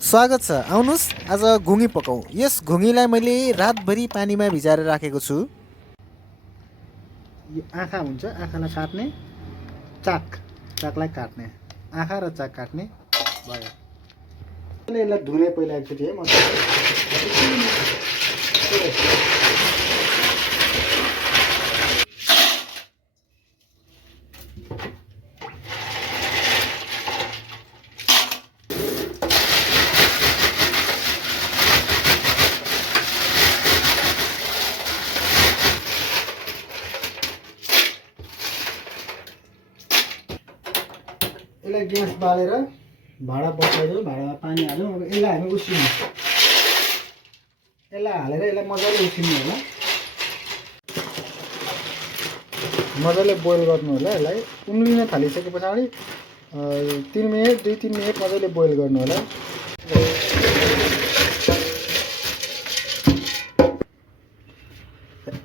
स्वागत छ। आउनुहोस् आज घुङ्गी पकाउँ। यस घुङ्गीलाई मैले रातभरि पानीमा भिजाएर राखेको छु। यो आँखा हुन्छ, आँखालाई काट्ने, चाकलाई काट्ने, आँखा र चाक काट्ने भयो। यसलाई धुने पहिला एकचोटि है यसलाई ग्यास बालेर भाँडा बसाइदियो, भाँडामा पानी हाल्यौँ। अब यसलाई हामी उसिन्यौँ, यसलाई हालेर यसलाई मजाले उसिन्नु होला, मजाले बोइल गर्नु होला। यसलाई उम्लिन थालिसके पछाडि 3 मिनट 2-3 मिनट मजाले बोइल गर्नु होला।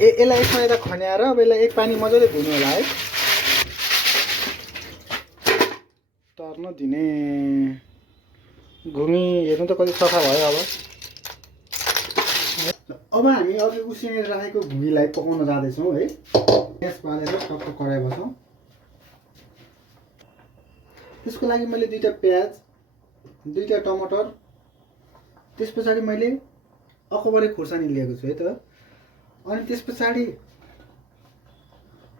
यसलाई यसमा यता खन्याएर अब यसलाई एक पानी मजाले धुनु होला है, तर्न दिने। घुमी हेर्नु त कति सफा भयो। अब हामी अघि उसिनेर राखेको घुमीलाई पकाउन जाँदैछौँ है। ग्यास बालेर टक्क कराई बसाउँ। त्यसको लागि मैले 2टा प्याज, 2टा टमाटर, त्यस पछाडि मैले अकबरे खुर्सानी लिएको छु है त। अनि त्यस पछाडि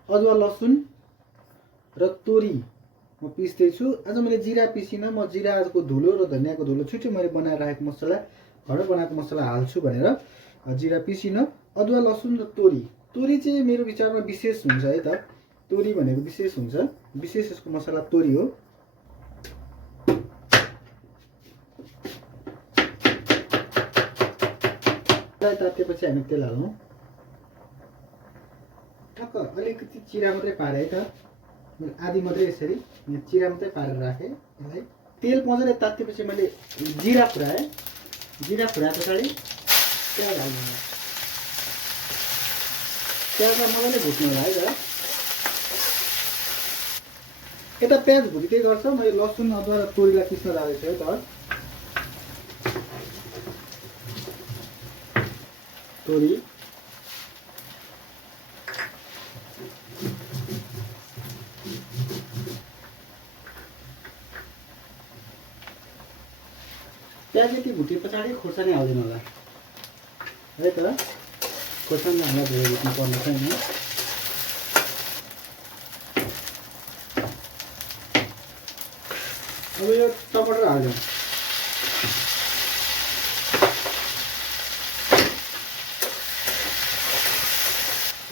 अदुवा लसुन र तोरी म पिस्दैछु। आज मैले जिरा पिसिनँ, म जिराको धुलो र धनियाँको धुलो छुट्टै मैले बनाएर राखेको मसला, घरमा बनाएको मसला हाल्छु भनेर जिरा पिसिनँ। अदुवा लसुन र तोरी चाहिँ मेरो विचारमा विशेष हुन्छ है त। तोरी भनेको विशेष हुन्छ, विशेष यसको मसला तोरी हो। तातेपछि हामी तेल हाल्छौँ। ठक्क अलिकति चिरा मात्रै पारे है त, आधी मात्रै यसरी चिरा मात्रै पारेर राखेँ। यसलाई तेल मजाले तातेपछि मैले जिरा फुराएँ। जिरा फुराए पछाडि प्याज हाल्नु होला। प्याजलाई मजाले भुट्नु होला है त। यता प्याज भुट्दै गर्छ, मैले लसुन अदुवा र तोरीलाई पिस्न जाँदैछु है त। तोरी प्याज यति भुटे पछाडि खोर्सानी हालिदिनु होला है त। खोर्सानी हामीलाई धेरै भुट्नु पर्ने छैन। अब यो टमाटर हाल्छौँ।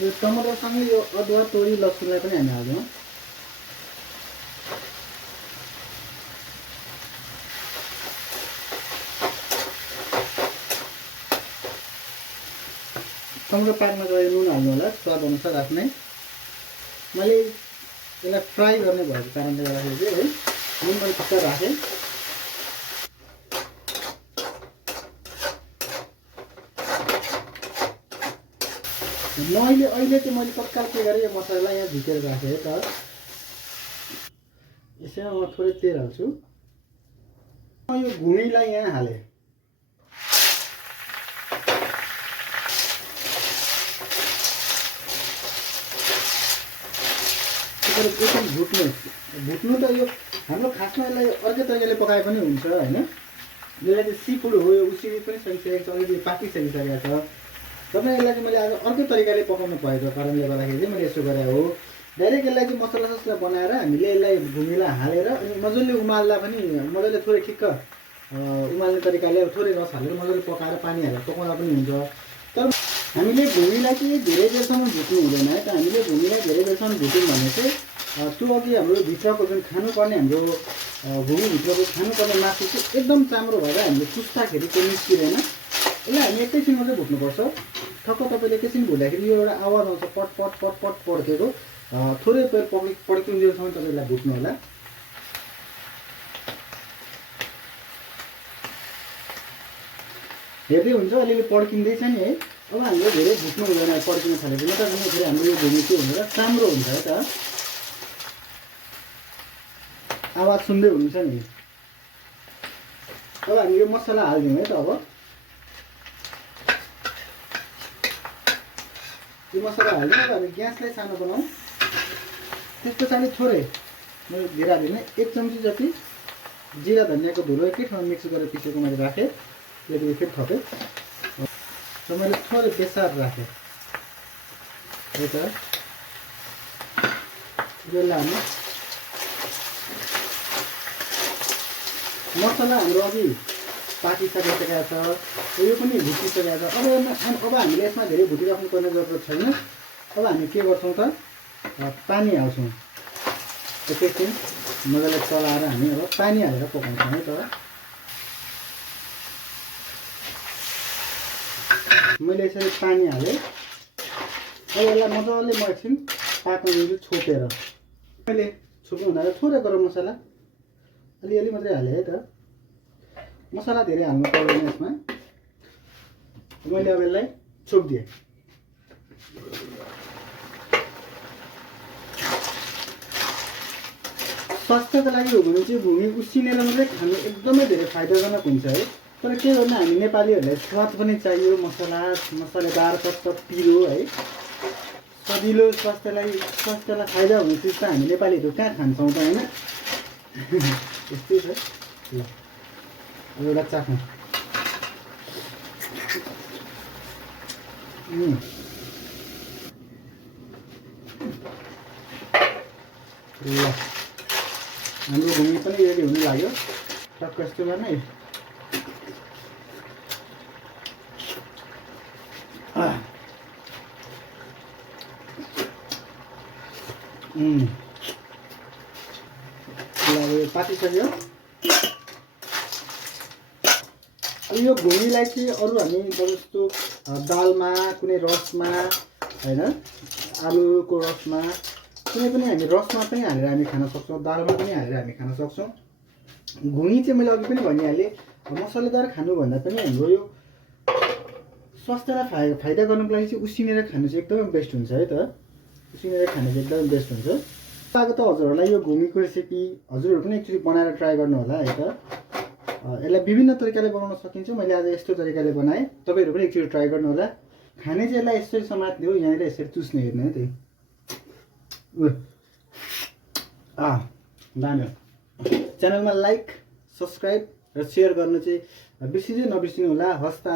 यो टमाटरसँगै यो अदुवा तोरी लसुनलाई पनि हामी हाल्छौँ। टमाटर पाक्नको लागि नुन हाल्नु होला, स्वाद अनुसार आफ्नै। मैले यसलाई फ्राई गर्ने भएको कारणले गर्दाखेरि चाहिँ है नुन मैले ठिक्क राखेँ। अहिले चाहिँ मैले तत्काल के गरेँ, यो मसलालाई यहाँ भित्र राखेँ है त। यसैमा म थोरै तेल हाल्छु। यो घुमीलाई यहाँ हालेँ। एकछिन भुट्नु त यो हाम्रो खासमा यसलाई अर्कै तरिकाले पकाए पनि हुन्छ होइन। यसलाई चाहिँ सी फुड हो, यो उसिनी पनि सकिसकेको छ, अलिकति पाकिसकिसकेको छ। तपाईँ यसलाई चाहिँ मैले आज अर्कै तरिकाले पकाउनु भएको कारणले गर्दाखेरि चाहिँ मैले यसो गरेँ हो। डाइरेक्ट यसलाई चाहिँ मसला ससला बनाएर हामीले यसलाई घुमीलाई हालेर अनि मजाले उमाल्दा पनि मजाले थोरै ठिक्क उमाल्ने तरिकाले थोरै रस हालेर मजाले पकाएर पानी हालेर पकाउँदा पनि हुन्छ। तर हामीले घुमीलाई चाहिँ धेरै बेरसम्म भुट्नु हुँदैन है त। हामीले घुमीलाई धेरै बेरसम्म भुट्यौँ भने चाहिँ त्यो अघि हाम्रो भित्रको जुन खानुपर्ने हाम्रो घुमीभित्रको खानुपर्ने मासु चाहिँ एकदम चाम्रो भएर हामीले चुस्दाखेरि त्यो निस्किँदैन। यसलाई हामी एकैछिन मात्रै भुट्नुपर्छ। ठक्क तपाईँले एकैछिन भुट्दाखेरि यो एउटा आवाज आउँछ पट पट पट पट पड्केको, थोरै पड्किन्जेलसम्म तपाईँलाई भुट्नु होला। हेर्दै हुन्छ अलिअलि पड्किँदैछ नि है। अब हामीले धेरै भुट्नु हुँदैन, पड्किन थालेको नत्र फेरि हाम्रो यो घुमी के हुन्छ चाम्रो हुन्छ है त। आवाज सुन्दै हुनुहुन्छ नि। अब हामी यो मसला हाल्दिउँ है त। अब यो मसला हाल्दिउँ। अब हामी ग्यासलाई सानो बनाऊँ। त्यस पछाडि थोरै मैले धेरै हालिदिनँ, 1 चम्ची जति जिरा धनियाँको धुलो एकै ठाउँमा मिक्स गरेर पिसेको मैले राखेँ। त्यसले फेरि थपेँ र मैले थोरै बेसार राखेँ है त। यसलाई हामी मसला हाम्रो अघि पाकिसकेको छ, यो पनि भुटिसकेको छ। अब हामीले यसमा धेरै भुटिराख्नु पर्ने जरुरत छैन। अब हामी के गर्छौँ त, पानी हाल्छौँ। एकैछिन मजाले चलाएर हामी अब पानी हालेर पकाउँछौँ है त। मैले यसरी पानी हालेँ। अब यसलाई मजाले म एकछिन पाक्न दिन्छु छोपेर। मैले छोप्नु हुँदा थोरै गरम मसला अलिअलि मात्रै हालेँ है त। मसला धेरै हाल्नु पर्दैन यसमा। मैले अब यसलाई छोपिदिएँ। स्वास्थ्यको लागि हो भने चाहिँ भुँगी उसिनेर मात्रै खानु एकदमै धेरै फाइदाजनक हुन्छ है। तर के गर्नु, हामी नेपालीहरूलाई स्वाद पनि चाहियो, मसलेदार कस्तो पिरो है, सजिलो, स्वास्थ्यलाई फाइदा हुने चिज त हामी नेपालीहरू कहाँ खान्छौँ त होइन। यस्तै छ। ल अब एउटा चाख्नु। ल हाम्रो भुँगी पनि रेडी हुन लाग्यो। टक्क यस्तो गर्ने। अब यो पाकिसक्यो। अब यो भुँगीलाई चाहिँ अरू हामी जस्तो दालमा, कुनै रसमा होइन, आलुको रसमा, कुनै पनि हामी रसमा पनि हालेर हामी खान सक्छौँ, दालमा पनि हालेर हामी खान सक्छौँ। भुँगी चाहिँ मैले अघि पनि भनिहालेँ, मसलेदार खानुभन्दा पनि हाम्रो यो स्वास्थ्यलाई फाइदा गर्नुको लागि चाहिँ उसिनेर खानु चाहिँ एकदमै बेस्ट हुन्छ है त। उसिनेर खानु चाहिँ एकदमै बेस्ट हुन्छ। अब त हजुरहरूलाई यो भुँगीको रेसिपी हजुरहरू पनि एकचोटि बनाएर ट्राई गर्नु होला है त। यसलाई विभिन्न तरिकाले बनाउन सकिन्छ। मैले आज यस्तो तरिकाले बनाएँ, तपाईँहरू पनि एकचोटि ट्राई गर्नु होला। खाने चाहिँ यसलाई यसरी समात्ने हो, यहाँनिर यसरी चुस्ने हेर्ने है त्यही। दामी हो। च्यानलमा लाइक, सब्सक्राइब र सेयर गर्नु चाहिँ बिर्सिँदै नबिर्सिनु होला। हस् त।